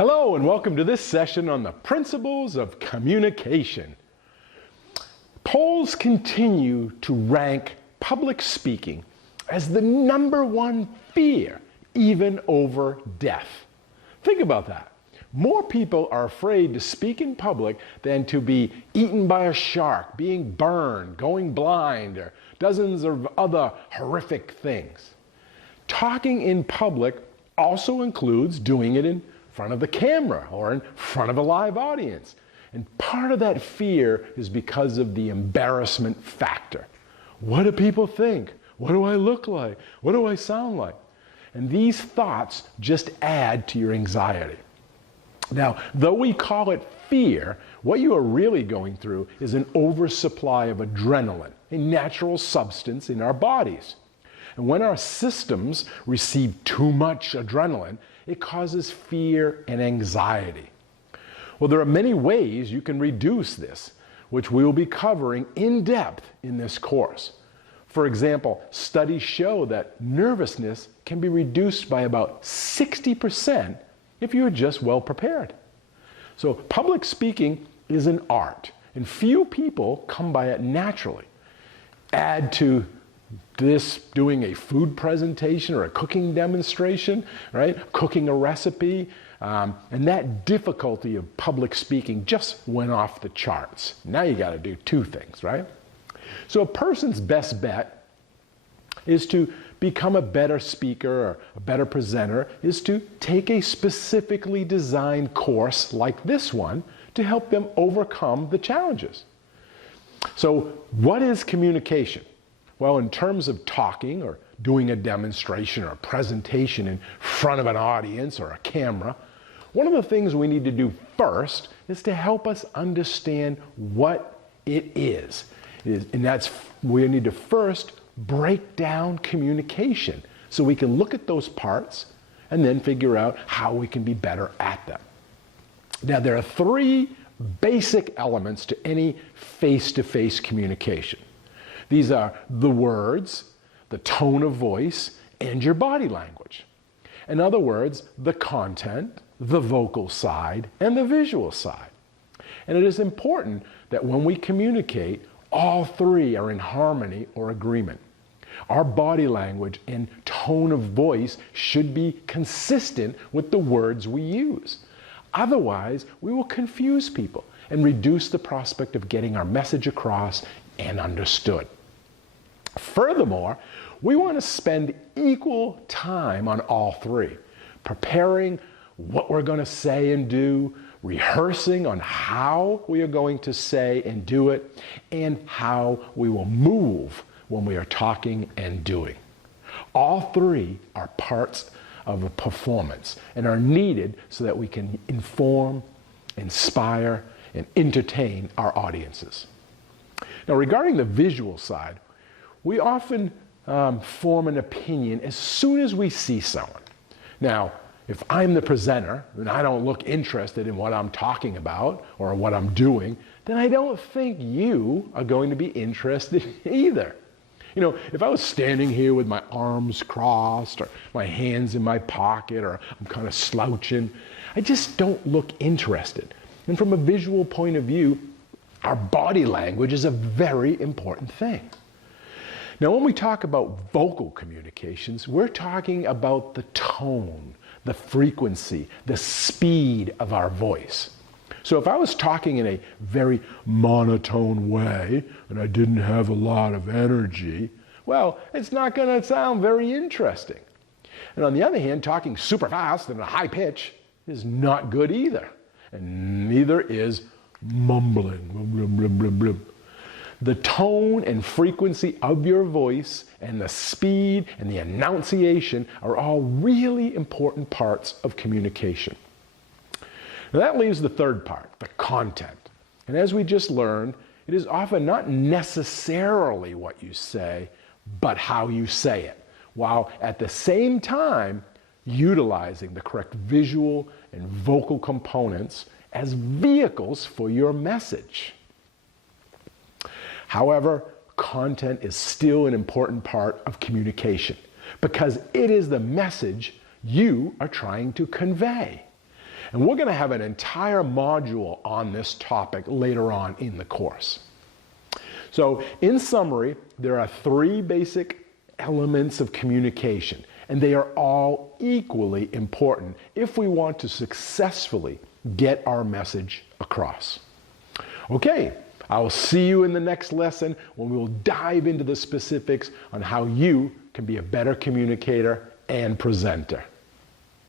Hello and welcome to this session on the principles of communication. Polls continue to rank public speaking as the #1 fear, even over death. Think about that. More people are afraid to speak in public than to be eaten by a shark, being burned, going blind, or dozens of other horrific things. Talking in public also includes doing it in front of the camera or in front of a live audience. And part of that fear is because of the embarrassment factor. What do people think? What do I look like? What do I sound like? And these thoughts just add to your anxiety. Now, though we call it fear, what you are really going through is an oversupply of adrenaline, a natural substance in our bodies. And when our systems receive too much adrenaline, it causes fear and anxiety. Well, there are many ways you can reduce this, which we will be covering in depth in this course. For example, studies show that nervousness can be reduced by about 60% if you are just well prepared. So public speaking is an art, and few people come by it naturally. Add to this doing a food presentation or a cooking demonstration, right? Cooking a recipe, and that difficulty of public speaking just went off the charts. Now you got to do two things, right? So a person's best bet is to become a better speaker or a better presenter is to take a specifically designed course like this one to help them overcome the challenges. So what is communication? Well, in terms of talking or doing a demonstration or a presentation in front of an audience or a camera, one of the things we need to do first is to help us understand what it is. And that's, we need to first break down communication so we can look at those parts and then figure out how we can be better at them. Now, there are three basic elements to any face-to-face communication. These are the words, the tone of voice, and your body language. In other words, the content, the vocal side, and the visual side. And it is important that when we communicate, all three are in harmony or agreement. Our body language and tone of voice should be consistent with the words we use. Otherwise, we will confuse people and reduce the prospect of getting our message across and understood. Furthermore, we want to spend equal time on all three, preparing what we're going to say and do, rehearsing on how we are going to say and do it, and how we will move when we are talking and doing. All three are parts of a performance and are needed so that we can inform, inspire, and entertain our audiences. Now, regarding the visual side, we often form an opinion as soon as we see someone. Now, if I'm the presenter and I don't look interested in what I'm talking about or what I'm doing, then I don't think you are going to be interested either. You know, if I was standing here with my arms crossed or my hands in my pocket or I'm kind of slouching, I just don't look interested. And from a visual point of view, our body language is a very important thing. Now, when we talk about vocal communications, we're talking about the tone, the frequency, the speed of our voice. So if I was talking in a very monotone way and I didn't have a lot of energy, well, it's not going to sound very interesting. And on the other hand, talking super fast and at a high pitch is not good either. And neither is mumbling. The tone and frequency of your voice and the speed and the enunciation are all really important parts of communication. Now that leaves the third part, the content. And as we just learned, it is often not necessarily what you say, but how you say it, while at the same time utilizing the correct visual and vocal components as vehicles for your message. However, content is still an important part of communication because it is the message you are trying to convey. And we're going to have an entire module on this topic later on in the course. So, in summary, there are 3 basic elements of communication, and they are all equally important if we want to successfully get our message across. Okay, I will see you in the next lesson when we will dive into the specifics on how you can be a better communicator and presenter.